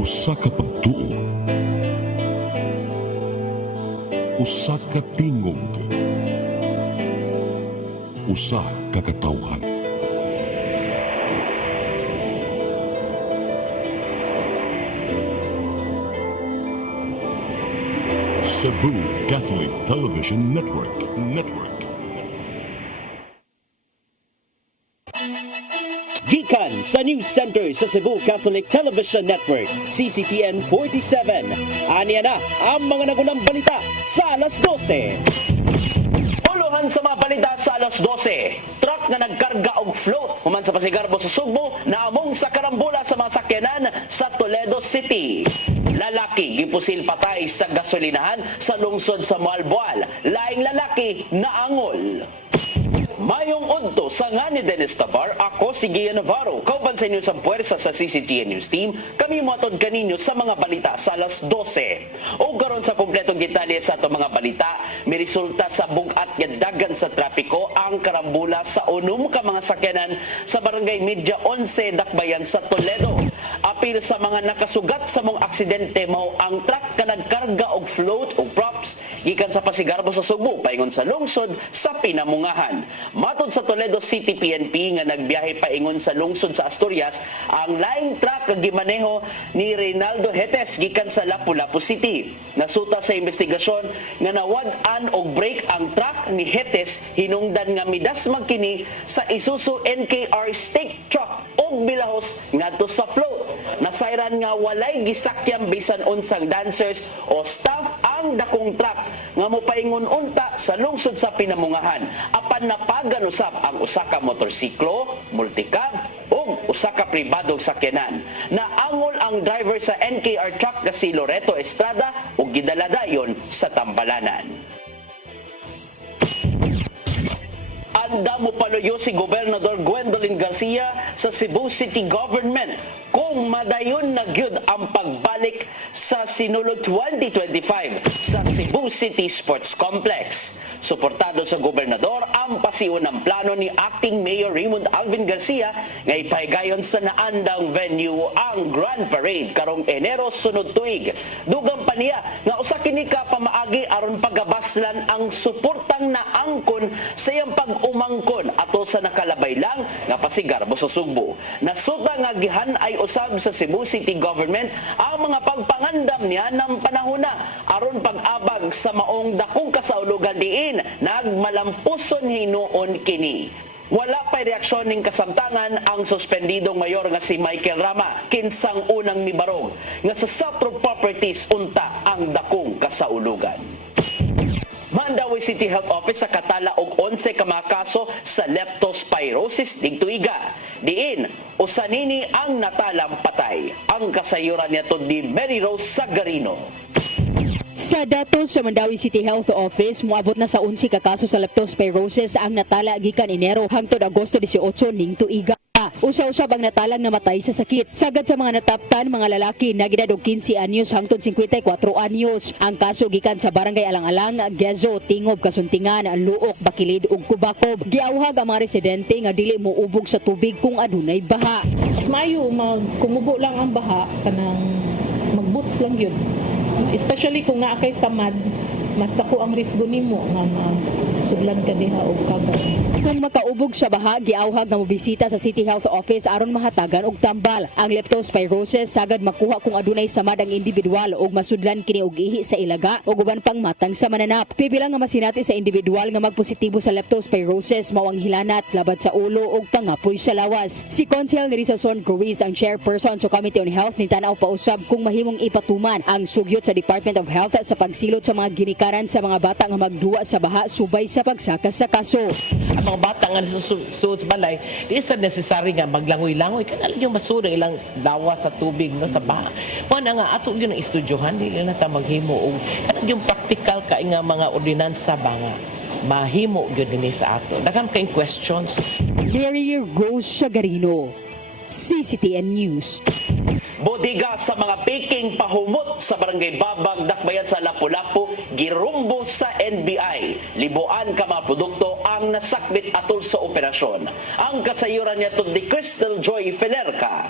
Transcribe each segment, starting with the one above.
Usa ka pagtuo, usa ka tingog, usa ka katawhan. Cebu Catholic Television Network. Gikan sa News Center sa Cebu Catholic Television Network, CCTN 47. Aniya na ang mga nagunang balita sa alas 12. Uluhan sa mga balita sa alas 12. Truck na nagkarga og float human sa Pasigarbo sa Sugbo naamong sa karambola sa mga sakyanan sa Toledo City. Lalaki gipusil patay sa gasolinahan sa lungsod sa Malboal. Laing lalaki naangol. Mayong udto sa ngani Dennis Tabar, ako si Gia Navarro. Kauban sa inyo sa puwersa sa CCTN News Team, kami motod kaninyo sa mga balita sa alas 12. O karon sa kompletong detalye sa itong mga balita, may resulta sa bugat nga dagan sa trapiko ang karambula sa unom ka mga sakyanan sa barangay Media 11 Dakbayan sa Toledo. Apil sa mga nakasugat sa mong aksidente mao ang truck ka nagkarga og float o props gikan sa Pasigarbo sa Sugbo paingon sa lungsod sa Pinamungahan. Matod sa Toledo City PNP nga nagbiyahe paingon sa lungsod sa Asturias, ang laing truck nga gimaneho ni Reynaldo Hetes gikan sa Lapu-Lapu City. Nasuta sa investigasyon nga nawad-an og brake ang truck ni Hetes hinungdan nga midas magkini sa Isuzu NKR stake truck og bilahos ngadto sa float. Nasayran nga walay gisakyang bisan unsang dancers o staff ang dakong truck nga mopaingon unta sa lungsod sa Pinamungahan. Apan napagan usab ang usa ka motorsiklo, multicab ug usa ka pribadong sakyanan. Naangol ang driver sa NKR truck nga si Loreto Estrada ug gidala dayon sa Tambalanan. Anda mo paluyo si Gobernador Gwendolyn Garcia sa Cebu City Government kung madayon na gyud ang pagbalik sa Sinulog 2025 sa Cebu City Sports Complex. Suportado sa gobernador ang pasiunang plano ni Acting Mayor Raymond Alvin Garcia nga ipahigayon sa naandang venue ang Grand Parade karong Enero sunod tuig. Dugang pa niya nga usa kini ka pamaagi aron pagabaslan ang suportang naangkon sa iyang pag-umangkon ato sa nakalabay lang nga Pasigarbo sa Sugbo. Nasuta nga gihan-ay usab sa Cebu City Government ang mga pagpangandam niya ng panahona aron pag-abag sa maong dakong kasaulugan diin nagmalampuson hinuon kini. Wala pa'y reaksyon ning kasamtangan ang suspendidong mayor nga si Michael Rama kinsang unang nibarog nga sa Satro Properties unta ang dakong kasaulugan. Mandawi City Health Office sa katala og 11 ka mga kaso sa leptospirosis digtuiga. Diin, usanini ang natalang patay. Ang kasayuran niya di Mary Rose Sagarino. Sa datos sa Mandawi City Health Office, moabot na sa 11 ka kaso sa leptospirosis ang natala gikan Enero hangtod Agosto 18 ning tuiga. Usa-usab ang natalang namatay sa sakit. Sagad sa mga nataptan, mga lalaki na gidad og 15 anyos hangtod 54 anyos. Ang kaso gikan sa Barangay Alang-Alang, Gezo, Tingob, Kasuntingan, Luok, Bakilid ug Kubakov. Giawhag ang mga residente nga dili moubog sa tubig kung adunay baha. Mas maayo kumubo lang ang baha kanang magboots lang yun. Especially kung naa kay samad, mas dako ang risgo nimo nga sudlan ka diha og kagat. Kung makaubog sa baha, giawhag nga mobisita sa City Health Office aron mahatagan og tambal. Ang leptospirosis sagad makuha kung adunay samad ang individual ug masudlan kini og ihi sa ilaga ug uban pang matang sa mananap. Pibilang nga masinati sa individual nga magpositibo sa leptospirosis mao ang hilanat, labat sa ulo ug tangapoy sa lawas. Si Council ni Rizalson Cruz, ang chairperson sa Committee on Health, nitanaw pausab kung mahimong ipatuman ang sugyot sa Department of Health sa pagsilot sa mga ginikaran sa mga bata nga magduwa sa baha subay sa pagsakas sa kaso. Ang mga bata nga sa suot sa balay, di sa necessary nga maglangoy-langoy. Kanala yung masura ilang dawa sa tubig no, sa baha. Mga nga ato yun ang estudyohan, di na ta maghimo. Kanala yung practical ka nga mga ordinansa ba nga mahimo yun din sa ato. Daghang kayong questions. Mary Rose Sagarino, CCTN News. Bodega sa mga peking pahumot sa Barangay Babag, Dakbayan sa Lapu-Lapu, girumbo sa NBI. Libuan ka mga produkto ang nasakbit atol sa operasyon. Ang kasayuran niya to di Crystal Joy Felerca.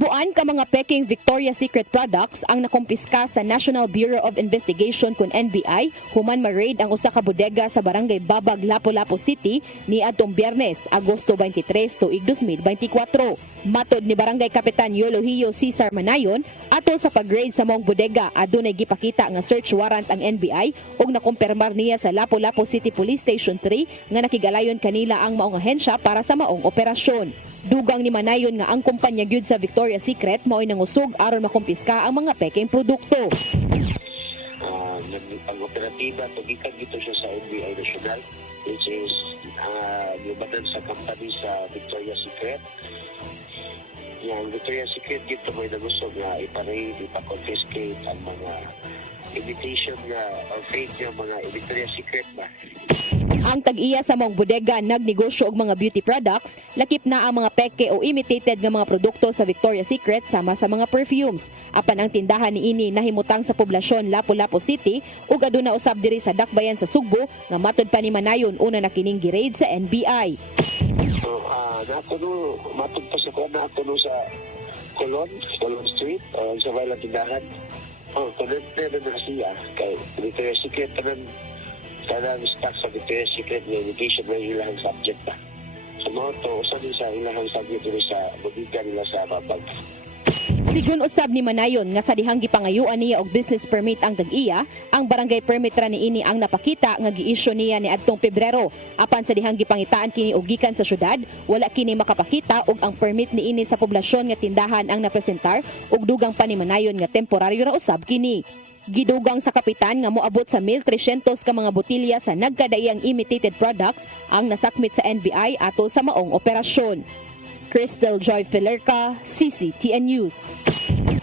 Libuan ka mga peking Victoria's Secret products ang nakumpiska sa National Bureau of Investigation kun NBI human ma-raid ang usa ka bodega sa barangay Babag, Lapu-Lapu City ni adtong Biyernes, Agosto 23 tuig 2024. Matod ni Barangay Kapitan Yolohio Cesar Manayon, atol sa pag-raid sa maong bodega adunay gipakita nga search warrant ang NBI ug nakumpirmar niya sa Lapu-Lapu City Police Station 3 nga nakigalayon kanila ang maong ahensya para sa maong operasyon. Dugang ni Manayon nga ang kumpanya gyud sa Victoria's Secret mao'y nangusog aron makumpiska ang mga peking produkto. Ang operatiba, pagikan dito siya sa NBI National, which is lumadan sa company sa Victoria's Secret. Yung Victoria's Secret dito may nangusog na iparade, ipaconfiscate ang mga imitation na or fake na mga Victoria's Secret ba. Ang tag-iya sa maong bodega nagnegosyo og mga beauty products, lakip na ang mga peke o imitated nga mga produkto sa Victoria's Secret sama sa mga perfumes. Apan ang tindahan niini nahimutang sa poblasyon Lapu-Lapu City ug aduna usab diri sa Dakbayan sa Sugbo nga matud pa ni Manayon una na kining gi-raid sa NBI. So, matod pa sa kuwan na sa Colon Street, sa Viola Tindahan. Connected na siya kay Victoria's Secret tanang stock sa Victoria's Secret ng education na ilang subject pa. Sa mga to, usan din sa ilang subject dito sa bodega nila sa Babag. Sigun usab ni Manayon nga sa dihang gipangayuan niya og business permit ang tag-iya, ang barangay permit ra niini ang napakita nga gi-issue niya ni adtong Pebrero. Apan sa dihang gipangitaan kini og gikan sa syudad, wala kini makapakita og ang permit niini sa poblasyon nga tindahan ang napresentar ug dugang pa ni Manayon nga temporaryo ra usab kini. Gidugang sa kapitan nga moabot sa 1,300 ka mga botilya sa nagkadaiyang imitated products ang nasakmit sa NBI atol sa maong operasyon. Crystal Joy Filerca, CCTN News.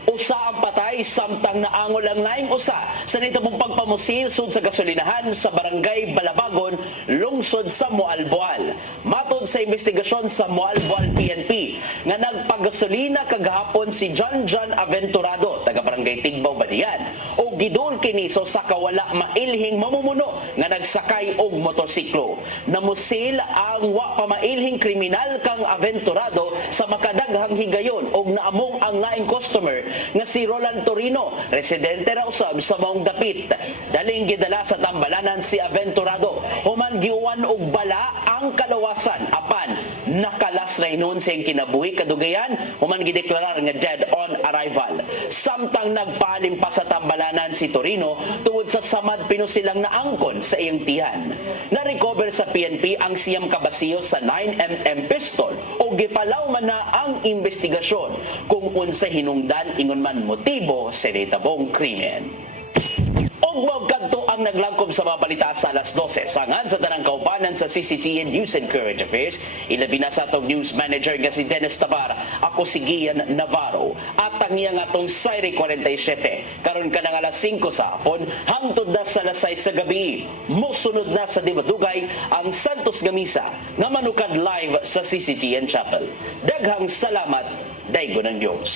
Usa ang patay samtang naangol ang laing usa sa nitubong pagpamusil sud sa gasolinahan sa barangay Balabagon, lungsod sa Moalboal. Matod sa investigasyon sa Moalboal PNP nga nagpagasolina kagahapon si John Aventurado, taga barangay Tigbaw Badian, o gidul kini sa kawala mailhing mamumuno nga nagsakay og motorsiklo. Namusil ang wa pa mailhing kriminal kang Aventurado sa makadaghang higayon og naamong ang laing customer nga si Roland Torino, residente ra usab sa maong dapit. Daling gidala sa tambalanan si Aventurado, human giuwan og bala ang kalawasan, apan nakalas na inon siyang kinabuhi kadugayan, human gideklarar nga dead on arrival. Samtang nagpaalim pa sa tambalanan si Torino tungod sa samad pinusilang naangkon sa iyang tiyan. Na-recover sa PNP ang siyam kabasiyo sa 9mm pistol o gipalaw man na ang investigasyon kung unsa hinungdan ingon man motibo sa nitabong krimen. Og magkanto ang naglangkob sa mga balita sa alas 12 sangan sa tanang kaubanan sa CCTN News and Current Affairs. Ilabi na sa atong news manager nga si Dennis Tabar. Ako si Gian Navarro. At ang iya nga atong Sairi 47. Karon ka ng alas 5 sa hapon hangtod na sa alas 6 sa gabi. Mosunod na sa Dimadugay ang Santos Gamisa nga manukad live sa CCTN Chapel. Daghang salamat, daygo ng Diyos.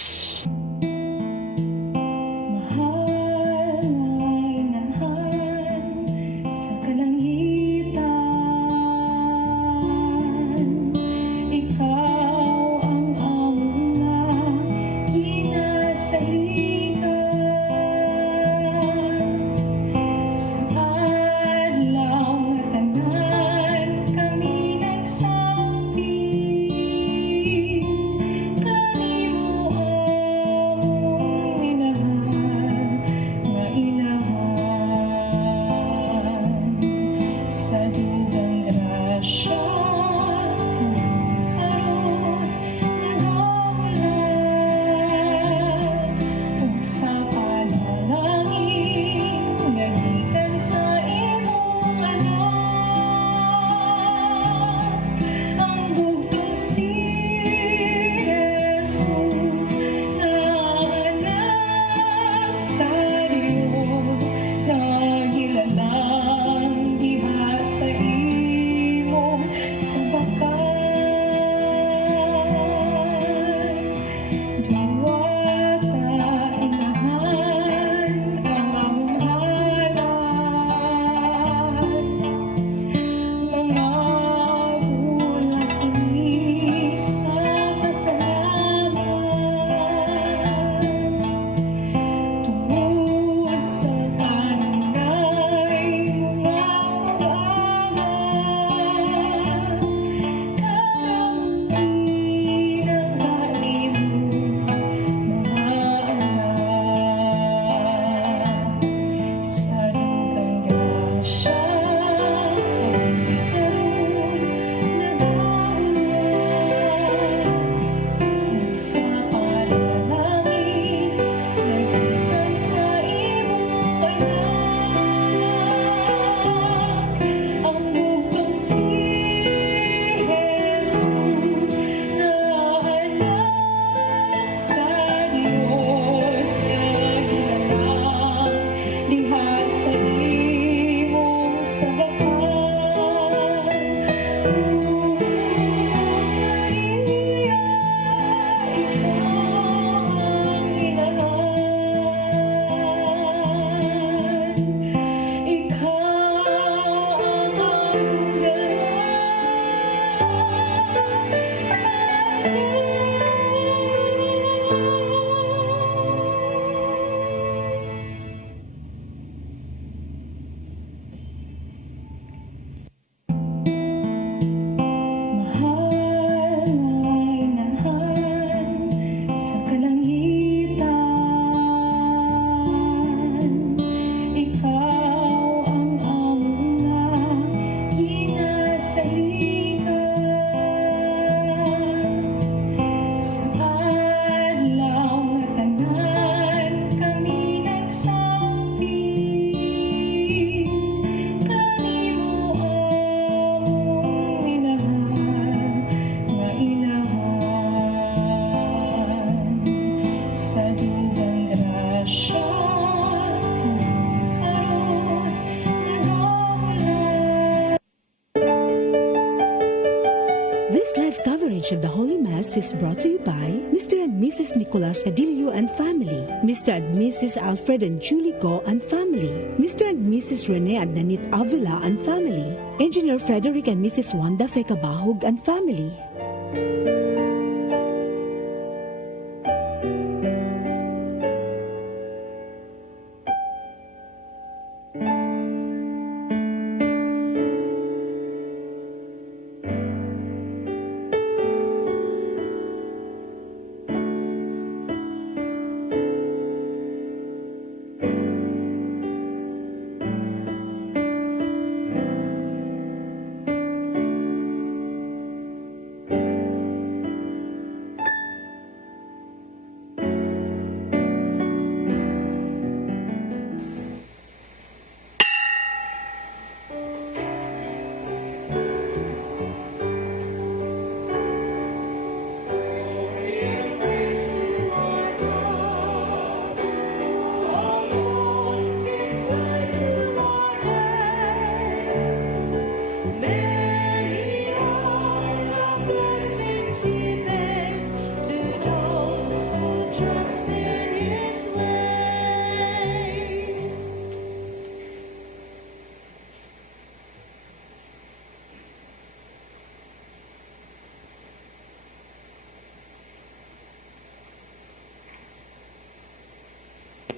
News is brought to you by Mr. and Mrs. Nicolas Cadillo and family, Mr. and Mrs. Alfred and Julie Go and family, Mr. and Mrs. Rene and Nanit Avila and family, Engineer Frederick and Mrs. Wanda Fekabahog and family.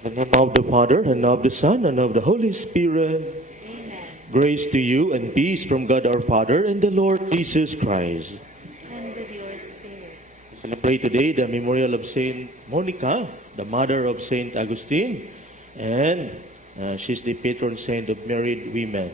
In the name of the Father, and of the Son, and of the Holy Spirit. Amen. Grace to you and peace from God our Father and the Lord Jesus Christ. And with your spirit. We celebrate today the memorial of Saint Monica, the mother of Saint Augustine, and she's the patron saint of married women.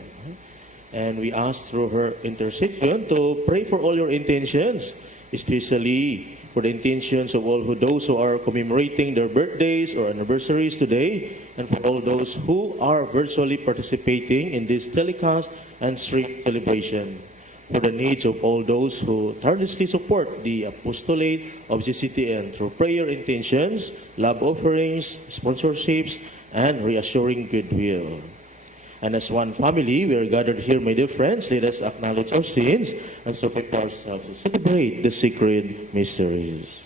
And we ask through her intercession to pray for all your intentions, especially for the intentions of all those who are commemorating their birthdays or anniversaries today, and for all those who are virtually participating in this telecast and stream celebration, for the needs of all those who tirelessly support the apostolate of CCTN through prayer intentions, love offerings, sponsorships, and reassuring goodwill. And as one family, we are gathered here, my dear friends. Let us acknowledge our sins and so prepare ourselves to celebrate the sacred mysteries.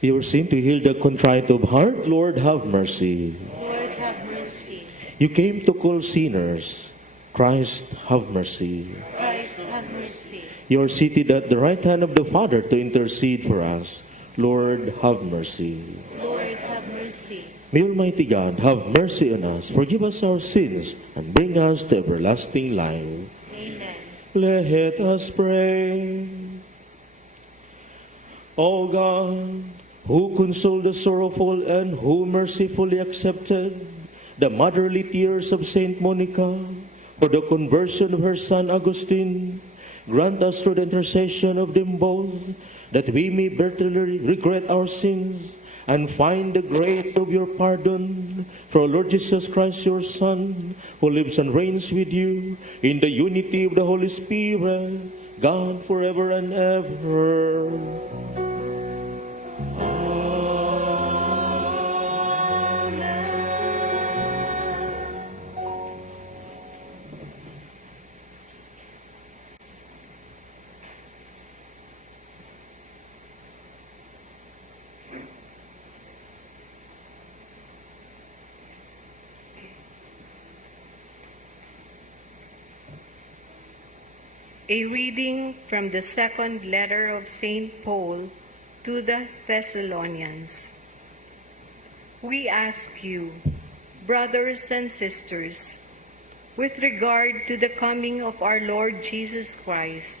You are seen to heal the contrite of heart. Lord, have mercy. Lord, have mercy. You came to call sinners. Christ, have mercy. Christ, have mercy. You are seated at the right hand of the Father to intercede for us. Lord, have mercy. Lord, have mercy. May Almighty God have mercy on us, forgive us our sins, and bring us to everlasting life. Amen. Let us pray. O God, who consoled the sorrowful and who mercifully accepted the motherly tears of Saint Monica for the conversion of her son Augustine, grant us through the intercession of them both that we may bitterly regret our sins and find the grace of your pardon through our Lord Jesus Christ, your Son, who lives and reigns with you in the unity of the Holy Spirit, God forever and ever. A reading from the second letter of St. Paul to the Thessalonians. We ask you, brothers and sisters, with regard to the coming of our Lord Jesus Christ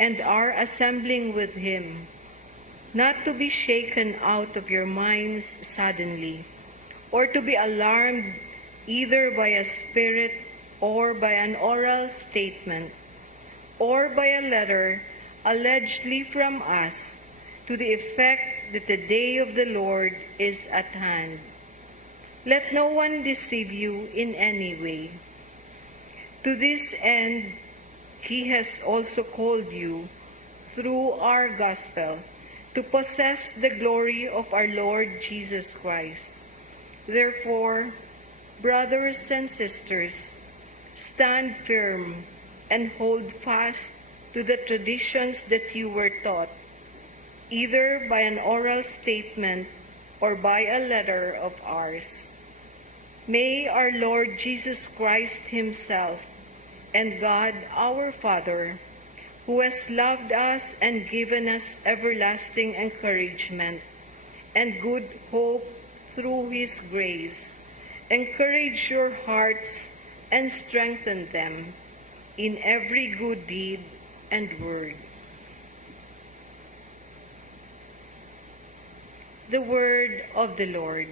and our assembling with him, not to be shaken out of your minds suddenly, or to be alarmed either by a spirit or by an oral statement, or by a letter allegedly from us, to the effect that the day of the Lord is at hand. Let no one deceive you in any way. To this end, he has also called you, through our gospel, to possess the glory of our Lord Jesus Christ. Therefore, brothers and sisters, stand firm and hold fast to the traditions that you were taught, either by an oral statement or by a letter of ours. May our Lord Jesus Christ himself and God our Father, who has loved us and given us everlasting encouragement and good hope through his grace, encourage your hearts and strengthen them in every good deed and word. The word of the Lord.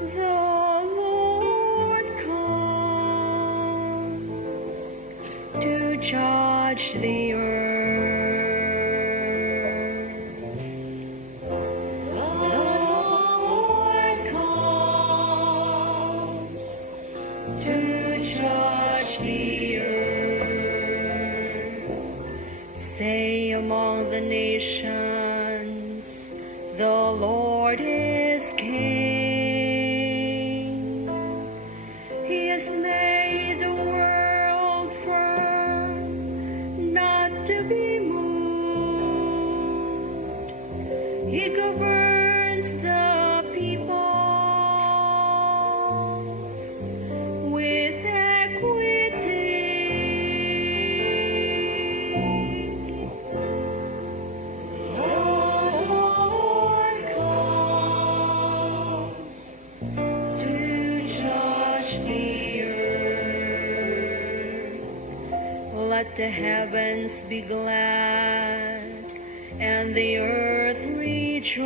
The Lord comes to judge the earth. The Lord comes to judge the earth. Say among the nations, the Lord is King. He has made the world firm, not to be moved. He governs the peoples with equity. The Lord comes to judge the earth. Let the heavens be glad and the earth rejoice.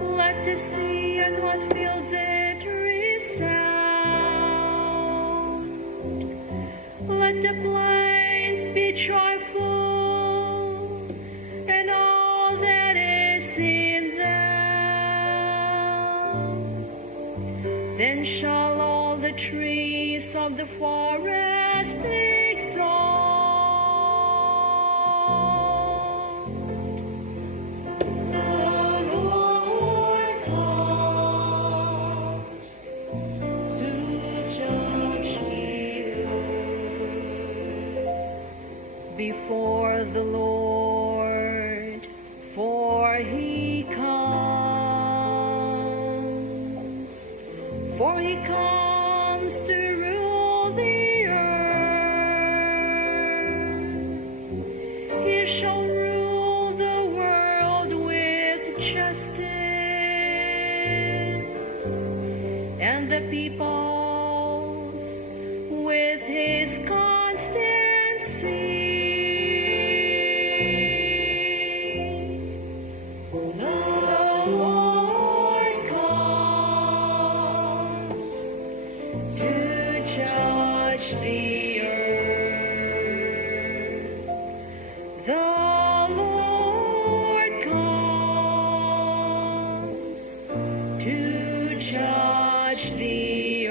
Let the sea and what fills it resound. Let the plains be joyful and all that is in them. Then shall all the trees of the forest exalt. The Lord comes to judge the earth. Before the Lord, for he comes to rule the earth. He shall rule the world with justice, and the peoples with his constancy. The Lord comes to judge the earth. The Lord comes to judge the earth.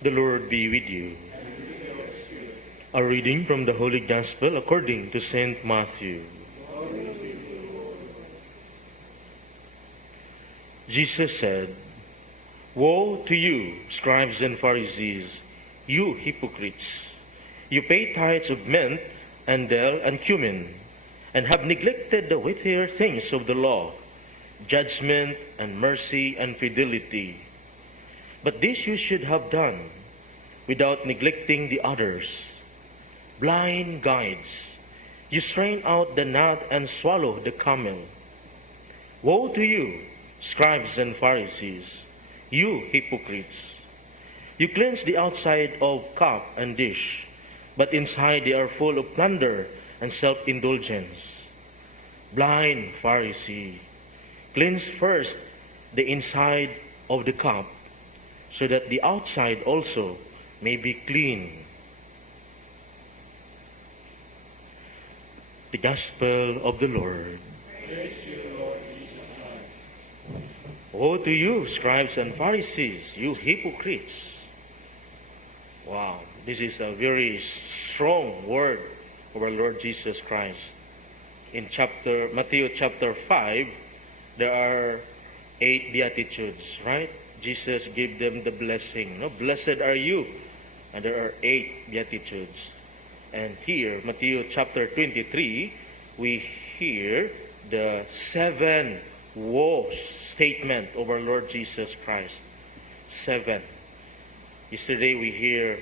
The Lord be with you. A reading from the Holy Gospel according to St. Matthew. Jesus said, "Woe to you, scribes and Pharisees, you hypocrites! You pay tithes of mint and dill and cumin, and have neglected the weightier things of the law, judgment and mercy and fidelity. But this you should have done without neglecting the others. Blind guides, you strain out the gnat and swallow the camel. Woe to you, scribes and Pharisees, you hypocrites! You cleanse the outside of cup and dish, but inside they are full of plunder and self-indulgence. Blind Pharisee, cleanse first the inside of the cup, so that the outside also may be clean. The Gospel of the Lord. Woe to you, scribes and Pharisees, you hypocrites! Wow, this is a very strong word of our Lord Jesus Christ. In Matthew chapter 5, there are 8 beatitudes, right? Jesus gave them the blessing. No? Blessed are you. And there are 8 beatitudes. And here, Matthew chapter 23, we hear the 7 woes statement of our Lord Jesus Christ. 7. Yesterday we hear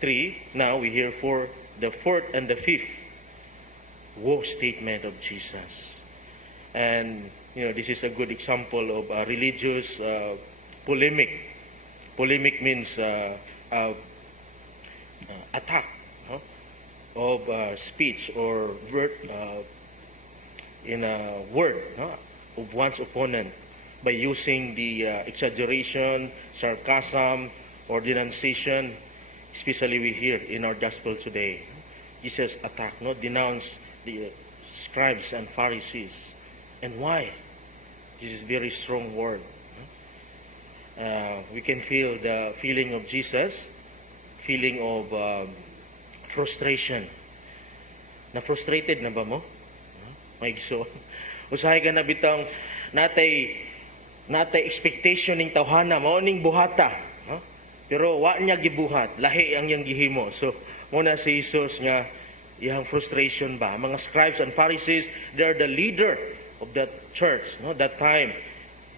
3. Now we hear 4. The 4th and the 5th woe statement of Jesus. And this is a good example of a religious polemic. Polemic means attack of speech or in a word of one's opponent by using the exaggeration, sarcasm, or denunciation, especially we hear in our gospel today. Jesus attacked, denounce the scribes and Pharisees. And why? This is very strong word. We can feel the feeling of Jesus, feeling of frustration. Na-frustrated na ba mo? Maigso. Usahay ka na bitang natay expectation ning tawhana, mao ning buhata. Pero wa niya gibuhat, lahi ang iyang gihimo. So, muna si Jesus nga iyang frustration ba. Mga scribes and Pharisees, they are the leader of that church, that time.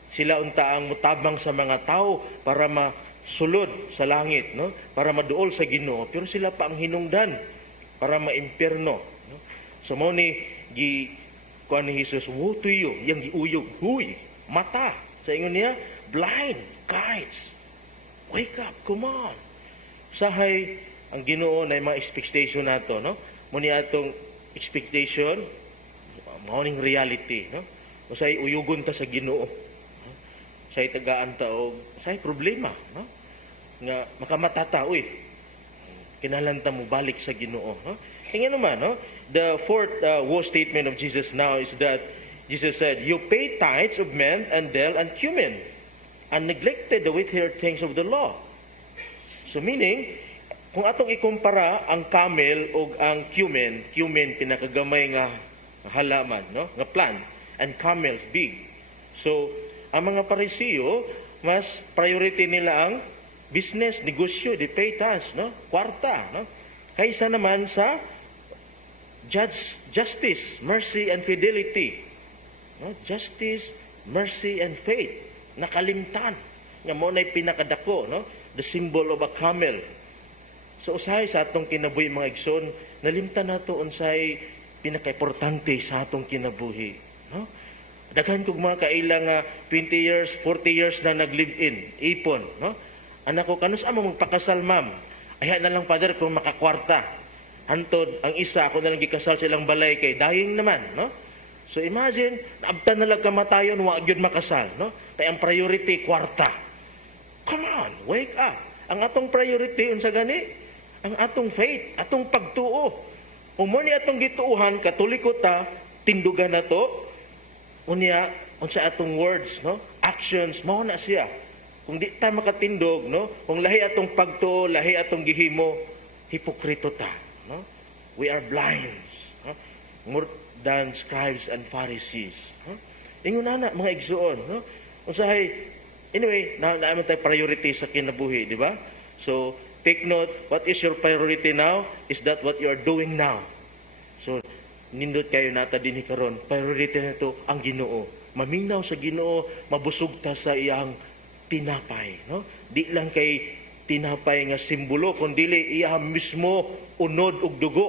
Sila unta ang mutabang sa mga tao para masulod sa langit, para maduol sa Ginoo. Pero sila pa ang hinungdan para maimpierno. So mo ni kuan ni Jesus, woe to you, yang giuyog, huy, mata. Sa ingon niya, blind guides. Wake up, come on. Sahay ang Ginoo na mga expectation nato, Muni atong expectation, mao ning reality, Usay uyugon ta sa Ginoo. Say tagaan ta og say problema, nga makamatata uy. Kinahanglan ta mo balik sa Ginoo, Kaya naman, the 4th woe statement of Jesus now is that Jesus said, you pay tithes of mint and dill and cumin, and neglected the weightier things of the law. So meaning, kung atong ikumpara ang camel o ang cumin pinakagamay nga halaman, nga plant, and camels big. So ang mga Pariseo, mas priority nila ang business, negosyo, they pay tithes, kwarta, kaysa naman sa justice, mercy and fidelity. Justice, mercy and faith. Nakalimtan. Nga mo na'y pinakadako, the symbol of a camel. So usahay sa atong kinabuhi mga igsoon, nalimtan nato unsay pinaka-importante sa atong kinabuhi. Daghan kog mga kailang 20 years, 40 years na nag-live-in, ipon. Anak ko, kanus amo magpakasal ma'am? Ayaw na lang father kung makakwarta. Hantod, ang isa, ako na lang gikasal silang balay kay dying naman. So imagine, naabtan na lang kamatayon, wag yun makasal. Kaya ang priority, kwarta. Come on, wake up. Ang atong priority, unsa gani? Ang atong faith, atong pagtuo. Kung mo ni atong gituuhan, katoliko ta, tindugan na to, unya, unsa atong words, actions, mao na siya. Kung di ta makatindog, kung lahi atong pagtuo, lahi atong gihimo, hipokrito ta. We are blind. More than scribes and Pharisees. Ingon na mga igsoon. Usahay, anyway, naman tayo priority sa kinabuhi, di ba? So, take note, what is your priority now? Is that what you are doing now? So, nindot kayo nata dinhi karon, priority na to ang Ginoo. Maminaw sa Ginoo, mabusog ta sa iyang tinapay, no? Di lang kay tinapay nga simbolo, kundi iya mismo unod ug dugo.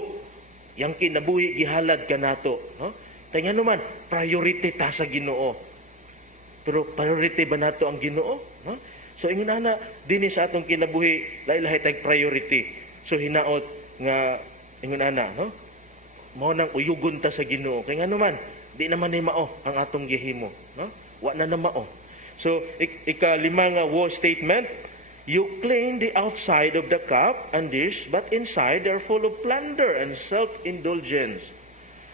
Yang kinabuhi gihalad kanato, no? Tayo naman, priority ta sa Ginoo. Pero priority ba nato ang Ginoo, no? So ingon ana dinhi sa atong kinabuhi, lahi-lahi tayong priority. So hinaot nga ingon ana, no? Mao nang uyugon ta sa Ginoo. Kay nga naman, di naman ni mao ang atong gihimo, no? Wa na mao. So ika-lima nga war statement, you clean the outside of the cup and dish, but inside they are full of plunder and self-indulgence.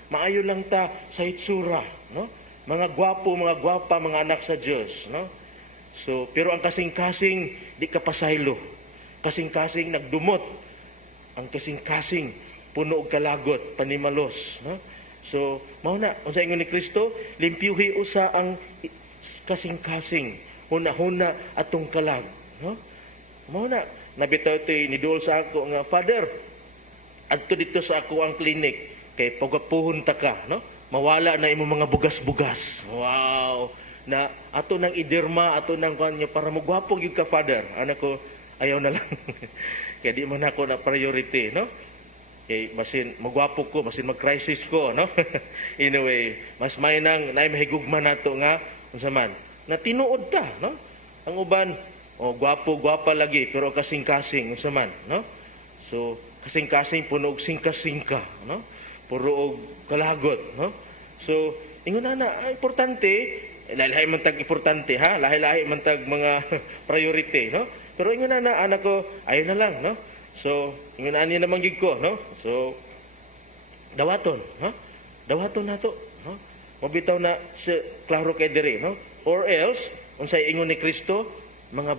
Maayo lang ta sa itsura, no? Mga gwapo, mga gwapa, mga anak sa Dios, no? So, pero ang kasing-kasing di kapasaylo. Kasing-kasing nagdumot. Ang kasing-kasing puno og kalagot, panimalos, no? So, mao na unsa ingon ni Kristo, limpyuhi usa ang kasing-kasing, huna-huna atong kalag, no? Mao na nabitaw ti ni Dol sa ako nga, Father, adto dito sa ako ang klinik kay pagapuhon ta ka, no? Mawala na imong mga bugas-bugas. Wow! Na ato nang idirma, ato nang kanyo para magwapo gyud ka, Father. Anak ko, ayaw na lang. Kaya di man ako na priority, no? Kay masin magwapo ko, masin mag-crisis ko, no? Anyway, mas may nang naimahigugma nato nga unsa man. Na tinuod ta, no? Ang uban, gwapo-gwapa lagi pero kasing-kasing unsa man, no? So, kasing-kasing puno og singka-singka, no? Puro og kalagot, no? So, ingon na importante, lahi-lahi man tag importante, ha? Lahi-lahi man tag mga priority, no? Pero ingon na anak ko, ayo na lang, no? So, ingon ani naman gid ko, no? So, dawaton, ha? Dawaton nato, no? Mabitaw na sa klaro kay diri, no? Or else, unsay ingon ni Kristo, mga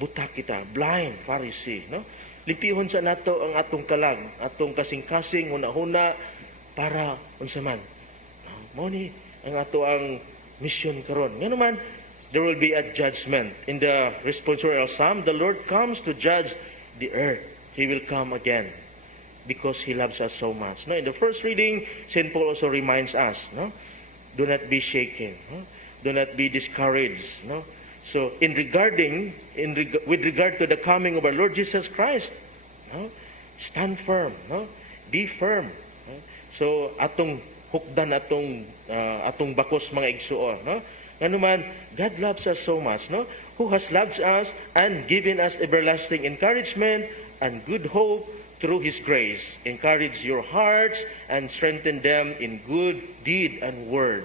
buta kita, blind Pharisee, no? Lipihon sa nato ang atong kalag, atong kasing-kasing, huna-huna, para unsa man. Mao ni ang ato ang mission karon. Nga naman, there will be a judgment. In the responsorial psalm, the Lord comes to judge the earth. He will come again because He loves us so much. No? In the first reading, St. Paul also reminds us, no? Do not be shaken. No? Do not be discouraged. No? So, with regard to the coming of our Lord Jesus Christ, no? Stand firm. No? Be firm. No? So, atong hukdan atong bakos mga igsuon, no? Ngano man, God loves us so much, no? Who has loved us and given us everlasting encouragement and good hope through His grace. Encourage your hearts and strengthen them in good deed and word.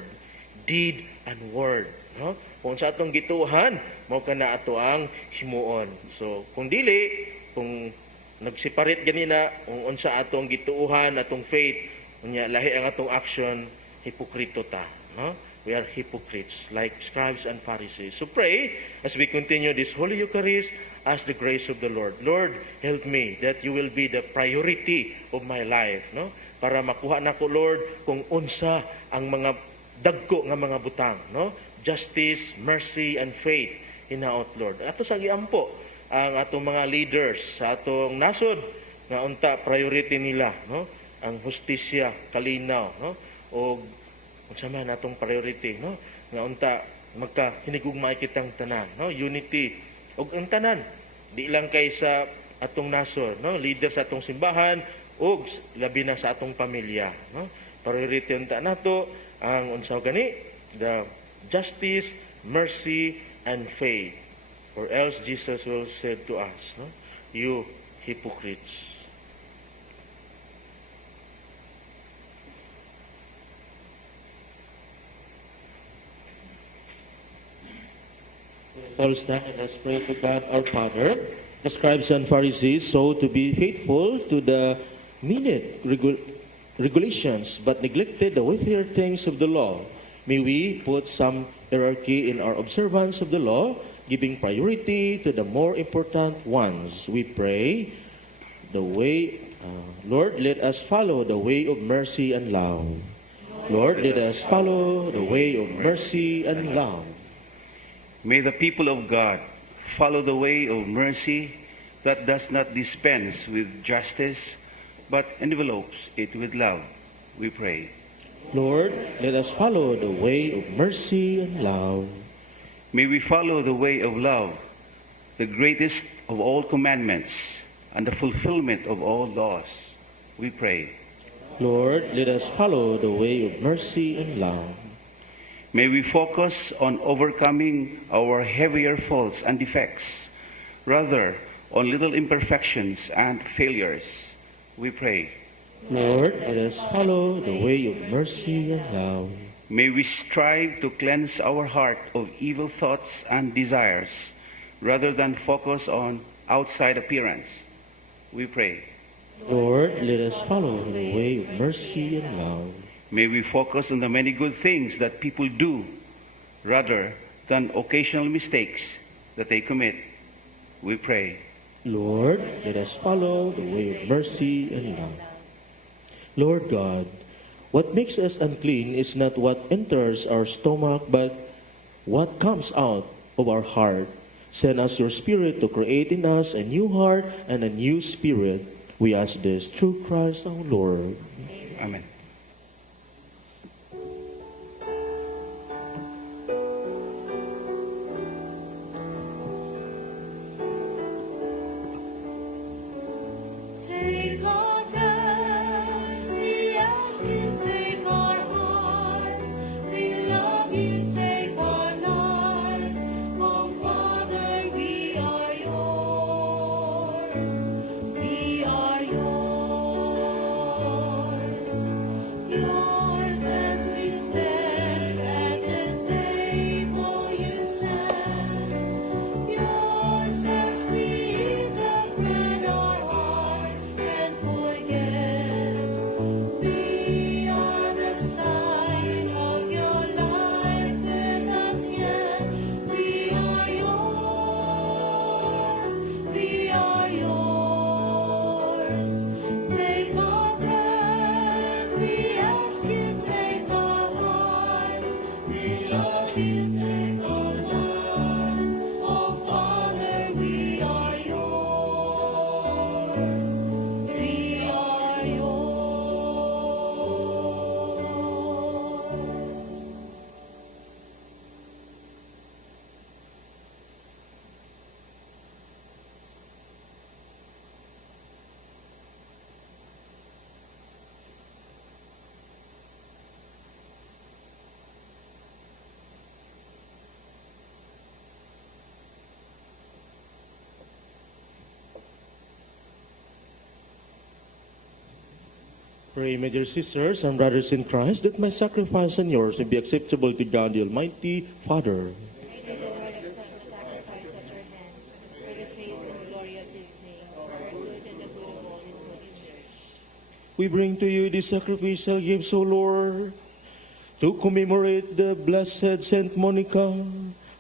Deed and word, no? Kung sa atong gituhan, mao kana ato ang himuon. So, kung dili, kung nagseparate ganina, kung unsa atong gituuhan, atong faith, unya lahi ang atong action, hipokrito ta, no? We are hypocrites like scribes and Pharisees. So pray as we continue this Holy Eucharist, ask the grace of the Lord. Lord, help me that you will be the priority of my life, no? Para makuha nako, Lord, kung unsa ang mga dagko nga mga butang, no? Justice, mercy, and faith hinaot, Lord. Ato sa giampo ang atong mga leaders sa atong nasod nga unta priority nila, no? Ang hustisya, kalinaw, no? O unsa man atong priority, no? Nga unta magkahinigugmay kitang tanan, no? Unity og ang tanan, di lang kay sa atong nasod, no? Leader sa atong simbahan ug labi na sa atong pamilya, no? Priority unta nato ang unsa gani, the justice, mercy, and faith. Or else Jesus will say to us, no? You hypocrites. All stand and let's pray to God our Father. The scribes and Pharisees sought to be faithful to the minute regulations, but neglected the weightier things of the law. May we put some hierarchy in our observance of the law, giving priority to the more important ones. We pray Lord, let us follow the way of mercy and love. Lord, let us follow the way of mercy and love. May the people of God follow the way of mercy that does not dispense with justice, but envelopes it with love. We pray. Lord, let us follow the way of mercy and love. May we follow the way of love, the greatest of all commandments, and the fulfillment of all laws. We pray. Lord, let us follow the way of mercy and love. May we focus on overcoming our heavier faults and defects, rather on little imperfections and failures. We pray. Lord, let us follow the way of mercy and love. May we strive to cleanse our heart of evil thoughts and desires, rather than focus on outside appearance. We pray. Lord, let us follow the way of mercy and love. May we focus on the many good things that people do, rather than occasional mistakes that they commit. We pray. Lord, let us follow the way of mercy and love. Lord God, what makes us unclean is not what enters our stomach, but what comes out of our heart. Send us your Spirit to create in us a new heart and a new spirit. We ask this through Christ our Lord. Amen. Take our breath, we ask you, take our hearts. We love you, take our lives. Oh Father, we are yours. We are yours. Yours as we stand at the table you stand. Yours as we eat the bread our hearts can forget. We are the sign of your life with us yet. We are yours. We are yours. Take our breath. We ask you, take our hearts. We love you, take our lives. Oh Father, we are yours. We are yours. Pray, my dear sisters and brothers in Christ, that my sacrifice and yours may be acceptable to God the Almighty Father. May the Lord accept the sacrifice at your hands for the praise and glory of his name, for our good and the good of all his holy church. We bring to you these sacrificial gifts, O Lord, to commemorate the blessed Saint Monica,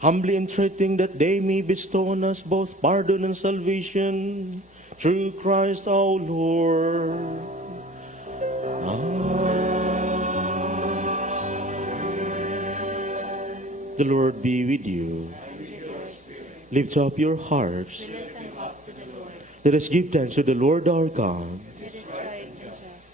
humbly entreating that they may bestow on us both pardon and salvation, through Christ our Lord. The Lord be with you. Lift up your hearts. Let us give thanks to the Lord our God.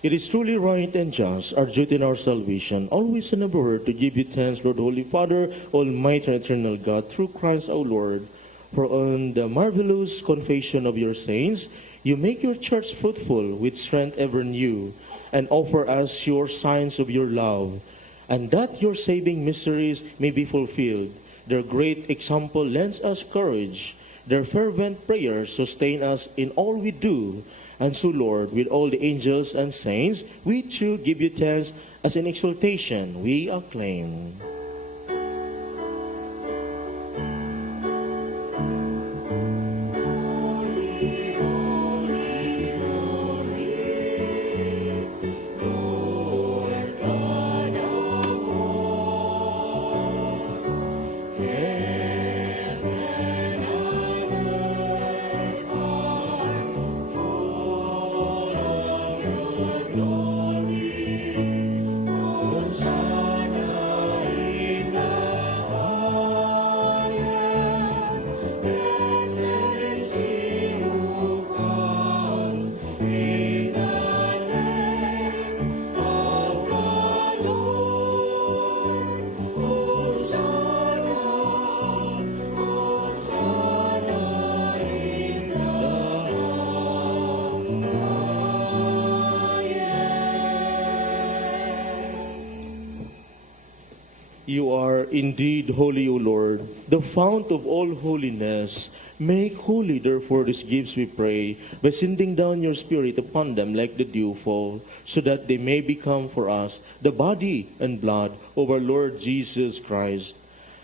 It is truly right and just, our duty and our salvation, always and ever to give you thanks, Lord, Holy Father, Almighty and eternal God, through Christ our Lord. For on the marvelous confession of your saints, you make your church fruitful with strength ever new, and offer us your signs of your love, and that your saving mysteries may be fulfilled. Their great example lends us courage. Their fervent prayers sustain us in all we do. And so, Lord, with all the angels and saints, we too give you thanks as in exaltation we acclaim. You are indeed holy, O Lord, the fount of all holiness. Make holy, therefore, these gifts, we pray, by sending down your Spirit upon them like the dewfall, so that they may become for us the body and blood of our Lord Jesus Christ.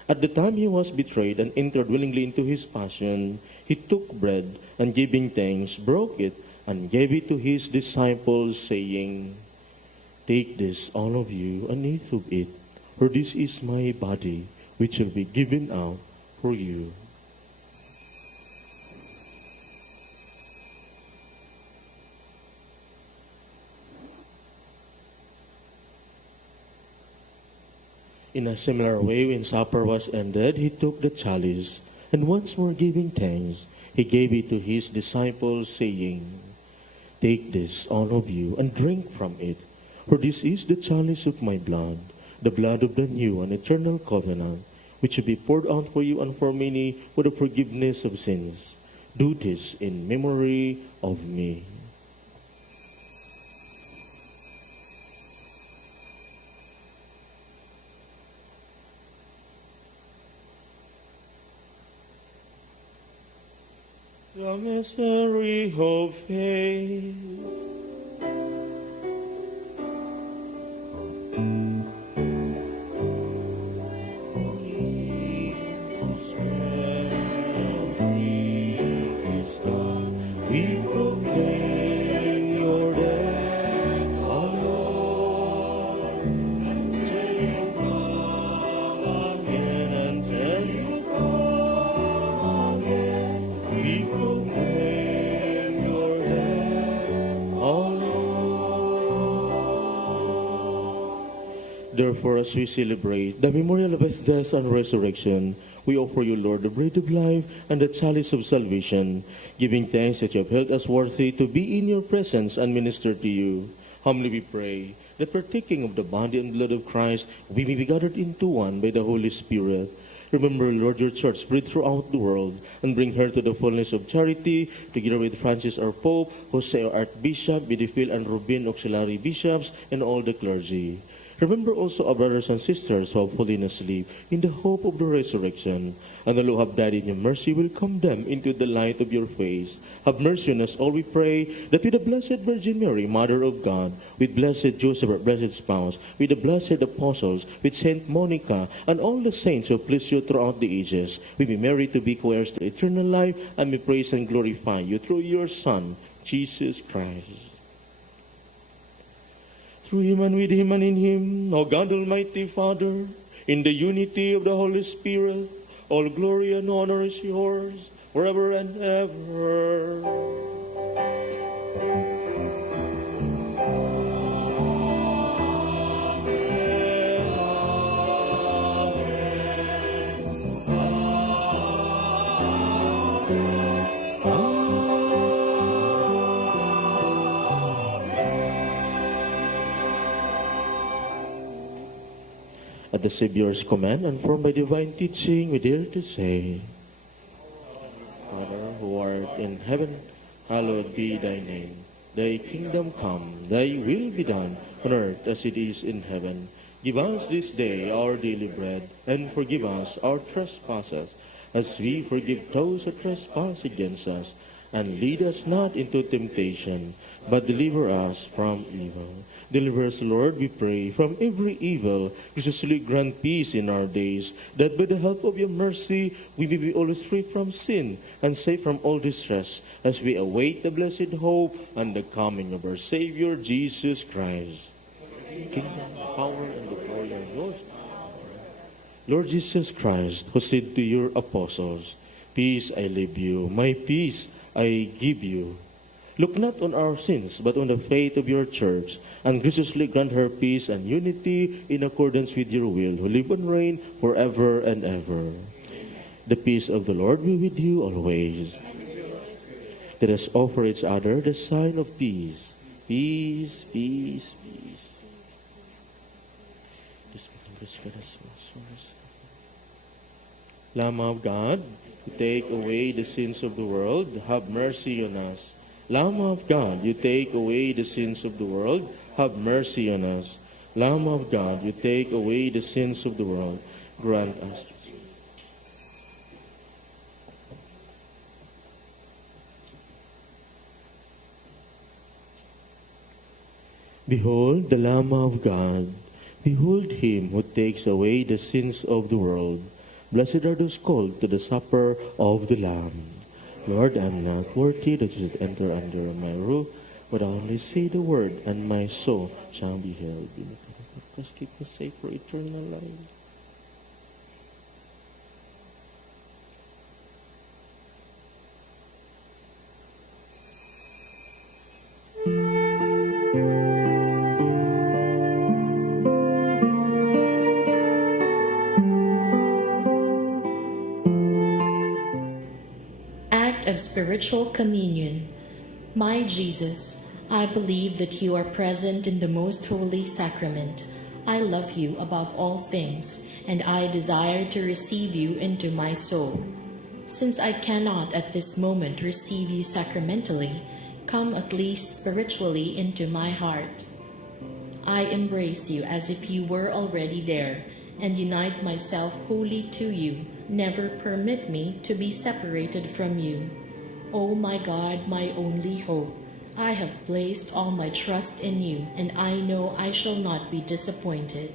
At the time he was betrayed and entered willingly into his passion, he took bread and giving thanks, broke it, and gave it to his disciples, saying, Take this, all of you, and eat of it, for this is my body, which will be given out for you. In a similar way, when supper was ended, he took the chalice, and once more giving thanks, he gave it to his disciples, saying, Take this, all of you, and drink from it, for this is the chalice of my blood, the blood of the new and eternal covenant, which will be poured out for you and for many for the forgiveness of sins. Do this in memory of me. The mystery of faith. We proclaim your death, O Lord, until you come again, until you come again. We proclaim your death, O Lord. Therefore, as we celebrate the memorial of his death and resurrection, we offer you, Lord, the bread of life and the chalice of salvation, giving thanks that you have held us worthy to be in your presence and minister to you. Humbly we pray that partaking of the body and blood of Christ, we may be gathered into one by the Holy Spirit. Remember, Lord, your church spread throughout the world, and bring her to the fullness of charity, together with Francis our Pope, Jose our Archbishop, Bidifil and Rubin auxiliary bishops, and all the clergy. Remember also our brothers and sisters who have fallen asleep in the hope of the resurrection, and all who have died in your mercy will condemn into the light of your face. Have mercy on us all, we pray, that with the Blessed Virgin Mary, Mother of God, with Blessed Joseph, our blessed spouse, with the blessed apostles, with Saint Monica, and all the saints who have pleased you throughout the ages, we be married to be co-heirs to eternal life, and we praise and glorify you through your Son, Jesus Christ. Through him and with him and in him, O God Almighty Father, in the unity of the Holy Spirit, all glory and honor is yours forever and ever. At the Savior's command and from by divine teaching, we dare to say, Father, who art in heaven, hallowed be thy name. Thy kingdom come, thy will be done, on earth as it is in heaven. Give us this day our daily bread, and forgive us our trespasses, as we forgive those who trespass against us. And lead us not into temptation, but deliver us from evil. Deliver us, Lord, we pray, from every evil. Graciously grant peace in our days, that by the help of your mercy we may be always free from sin and safe from all distress, as we await the blessed hope and the coming of our Savior, Jesus Christ. Kingdom, power, and the glory are yours. Lord Jesus Christ, who said to your apostles, Peace I leave you, my peace I give you. Look not on our sins, but on the faith of your church, and graciously grant her peace and unity in accordance with your will, who live and reign forever and ever. The peace of the Lord be with you always. Let us offer each other the sign of peace. Peace, peace, peace. Lamb of God, to take away the sins of the world, have mercy on us. Lamb of God, you take away the sins of the world, have mercy on us. Lamb of God, you take away the sins of the world, grant us. Behold the Lamb of God. Behold him who takes away the sins of the world. Blessed are those called to the supper of the Lamb. Lord, I am not worthy that you should enter under my roof, but I only say the word, and my soul shall be healed. Just keep me safe for eternal life. Act of Spiritual Communion. My Jesus, I believe that you are present in the most holy sacrament. I love you above all things, and I desire to receive you into my soul. Since I cannot at this moment receive you sacramentally, come at least spiritually into my heart. I embrace you as if you were already there, and unite myself wholly to you. Never permit me to be separated from you. O my God, my only hope, I have placed all my trust in you, and I know I shall not be disappointed.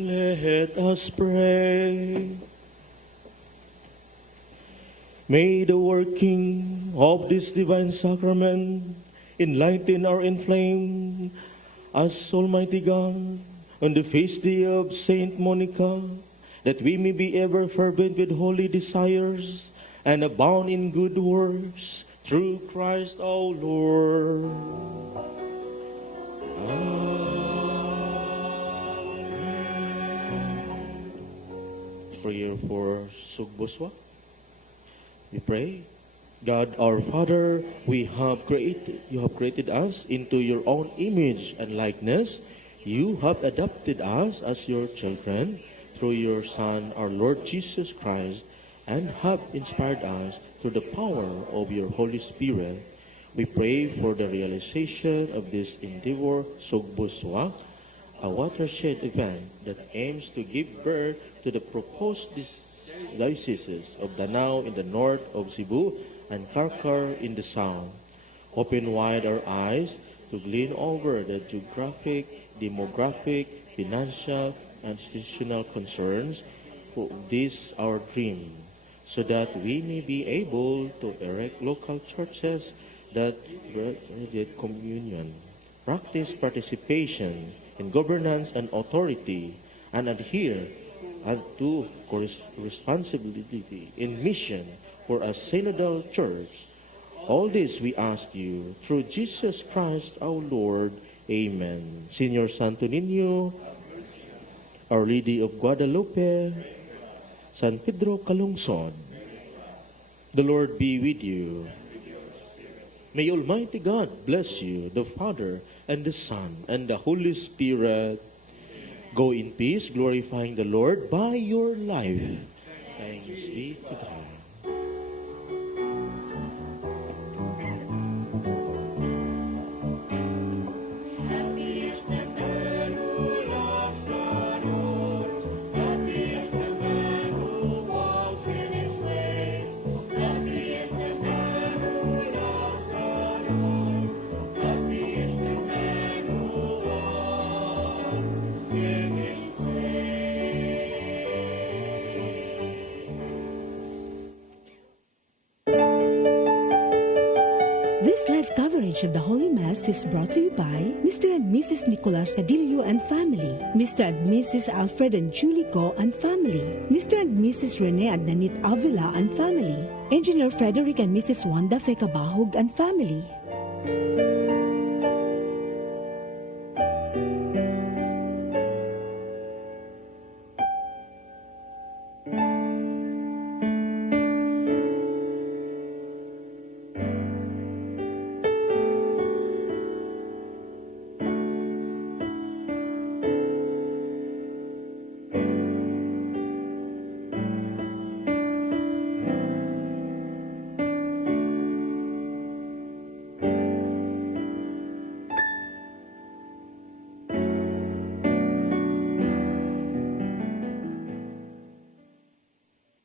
Let us pray. May the working of this divine sacrament enlighten or inflame us, Almighty God, on the feast day of Saint Monica, that we may be ever fervent with holy desires and abound in good works through Christ our Lord. Prayer for Sugbuswa. We pray, God our Father, you have created us into your own image and likeness. You have adopted us as your children through your Son, our Lord Jesus Christ, and have inspired us through the power of your Holy Spirit. We pray for the realization of this endeavor, Sugbuswa, a watershed event that aims to give birth to the proposed dioceses of Danao in the north of Cebu and Karkar in the south. Open wide our eyes to glean over the geographic, demographic, financial, and institutional concerns for this our dream, so that we may be able to erect local churches that radiate communion, practice participation in governance and authority, and adhere to responsibility in mission for a synodal church. All this we ask you through Jesus Christ our Lord. Amen. Senior Santo Niño, Our Lady of Guadalupe, San Pedro Calungsod, the Lord be with you. May Almighty God bless you, the Father, and the Son, and the Holy Spirit. Go in peace, glorifying the Lord by your life. Thanks be to God. This live coverage of the Holy Mass is brought to you by Mr. and Mrs. Nicolas Cadillo and family, Mr. and Mrs. Alfred and Julie Go and family, Mr. and Mrs. Rene and Nanit Avila and family, Engineer Frederick and Mrs. Wanda Fekabahog and family.